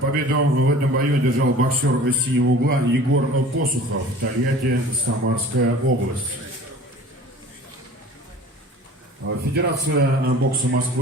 Победу в этом бою одержал боксер синего угла Егор Посухов, Тольятти, Самарская область. Федерация бокса Москвы.